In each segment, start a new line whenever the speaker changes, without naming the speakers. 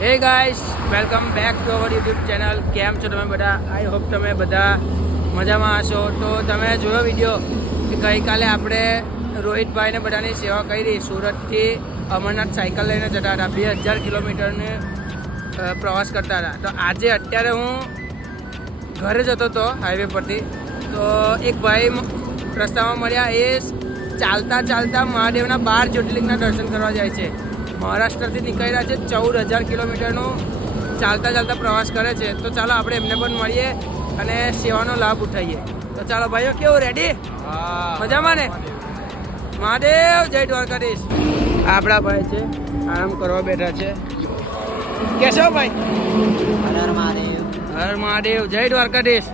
Hey guys welcome back to our YouTube channel કેમ છો તમે બધા? આઈ હોપ તમે બધા મજામાં હશો. તો તમે જોયો વીડિયો કે ગઈકાલે આપણે રોહિતભાઈને બધાની સેવા કરી. સુરતથી અમરનાથ સાયકલ લઈને જતા હતા. બે હજાર કિલોમીટરને પ્રવાસ કરતા હતા. તો આજે અત્યારે હું ઘરે જતો હતો હાઈવે પરથી. તો એક ભાઈ રસ્તામાં મળ્યા. એ ચાલતા ચાલતા મહાદેવના બાર જ્યોતિર્લિંગના દર્શન કરવા જાય છે. મહારાષ્ટ્રથી નીકળ્યા છે ચૌદ હજાર કિલોમીટરનો ચાલતા ચાલતા પ્રવાસ કરે છે. તો ચાલો આપણે એમને પણ મળીએ અને સેવાનો લાભ ઉઠાવીએ. તો ચાલો ભાઈઓ કેવું રેડી મજામાં ને? મહાદેવ જય દ્વારકાધીશ. આપણા ભાઈ છે આરામ કરવા બેઠા છે. કેશો ભાઈ?
હર મહાદેવ.
હર મહાદેવ જય દ્વારકાધીશ.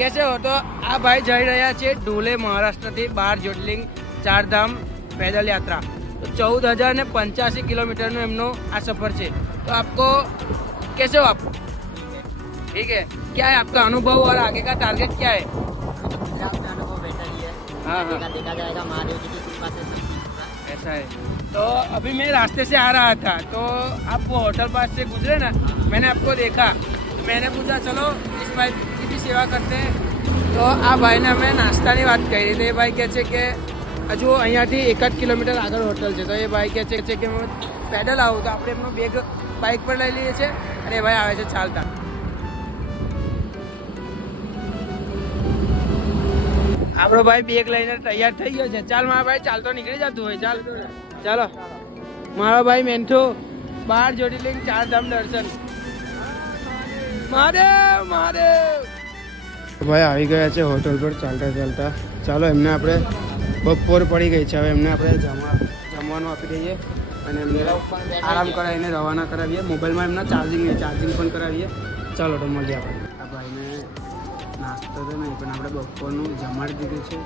કેસે હો તો આ ભાઈ જઈ રહ્યા છે ઢોલે મહારાષ્ટ્રથી બાર જ્યોતિર્લિંગ ચારધામ પેદલ યાત્રા. तो चौदह हजार ने पंचासी किलोमीटर में एमनो आ सफर છે तो आपको कैसे हो आप ठीक है क्या है आपका अनुभव और आगे का टारगेट क्या है
पंजाब में अनुभव बेटर ही है
हाँ, हाँ।
देखा देखा जाएगा महादेव जी की कृपा से सब ठीक होगा
ऐसा है तो अभी मैं रास्ते से आ रहा था तो आप वो होटल पास से गुजरे ना मैंने आपको देखा तो मैंने पूछा चलो इस भाई की भी सेवा करते हैं તો આ ભાઈને અમે નાસ્તાની વાત કરી તો એ ભાઈ કહે છે કે હજુ અહીંયાથી એક જ કિલોમીટર આગળ હોટલ છે. તો એ ભાઈ કહે છે કે હું પેડલ આવું. તો આપણે એમનો બેગ બાઇક પર લઈ લઈએ છીએ અને એ ભાઈ આવે છે ચાલતા. આપણો ભાઈ બેગ લઈને તૈયાર થઈ ગયો છે. ચાલ મારા ભાઈ ચાલતો નીકળી જતું હોય. ચાલ. ચાલો. મારો ભાઈ મેન્થો, બાર જ્યોતિર્લિંગ, ચાર ધામ દર્શન. મહાદેવ મહાદેવ. ભાઈ આવી ગયા છે હોટલ પર ચાલતા ચાલતા. ચાલો, એમને આપણે બપોર પડી ગઈ છે. હવે એમને આપણે જમવા જમવાનું આપી દઈએ અને એમને આરામ કરાવીને રવાના કરાવીએ. મોબાઈલમાં એમના ચાર્જિંગ ચાર્જિંગ પણ કરાવીએ. ચાલો તો મળીએ આપણે. આ ભાઈને નાસ્તો તો નહીં પણ આપણે બપોરનું જમાડી દીધું છે.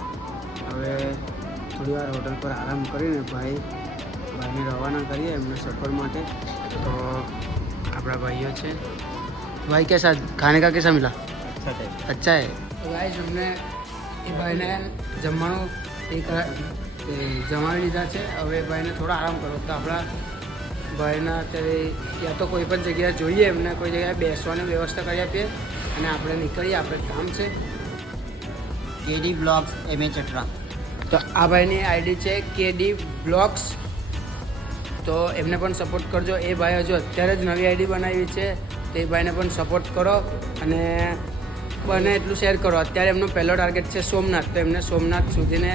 હવે થોડી વાર હોટલ પર આરામ કરીને ભાઈ ભાઈને રવાના કરીએ એમને સફર માટે. તો આપણા ભાઈઓ છે. ભાઈ કે સાથ ખાને
કા કેસા
મિલા? અચ્છા હે. ભાઈ અમને એ ભાઈને જમવાનું એ જમાવી લીધા છે. હવે ભાઈને થોડા આરામ કરો. તો આપણા ભાઈના અત્યારે યા તો કોઈ પણ જગ્યાએ જોઈએ એમને, કોઈ જગ્યાએ બેસવાની વ્યવસ્થા કરી આપીએ અને આપણે નીકળીએ. આપણે કામ છે,
કેડી બ્લોગ્સ એમ એ ચટરા.
તો આ ભાઈની આઈડી છે કેડી બ્લોગ્સ તો એમને પણ સપોર્ટ કરજો. એ ભાઈ હજુ અત્યારે જ નવી આઈડી બનાવી છે. તો એ ભાઈને પણ સપોર્ટ કરો અને બને એટલું શેર કરો. અત્યારે એમનો પહેલો ટાર્ગેટ છે સોમનાથ. તો એમને સોમનાથ સુધીને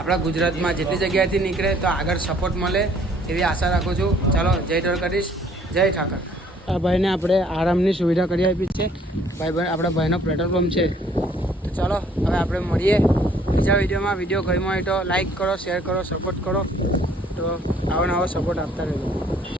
આપણા ગુજરાતમાં જેટલી જગ્યાએથી નીકળે તો આગળ સપોર્ટ મળે એવી આશા રાખું છું. ચાલો, જય દ્વારકાધીશ. જય ઠાકર. આ ભાઈને આપણે આરામની સુવિધા કરી આપી છે. ભાઈ ભાઈ, આપણા ભાઈનો પેટ્રોલ પંપ છે. તો ચાલો, હવે આપણે મળીએ. બીજા વિડીયોમાં વીડિયો ગમ્યો હોય તો લાઈક કરો શેર કરો સપોર્ટ કરો. તો આવો નવો સપોર્ટ આપતા રહેજો.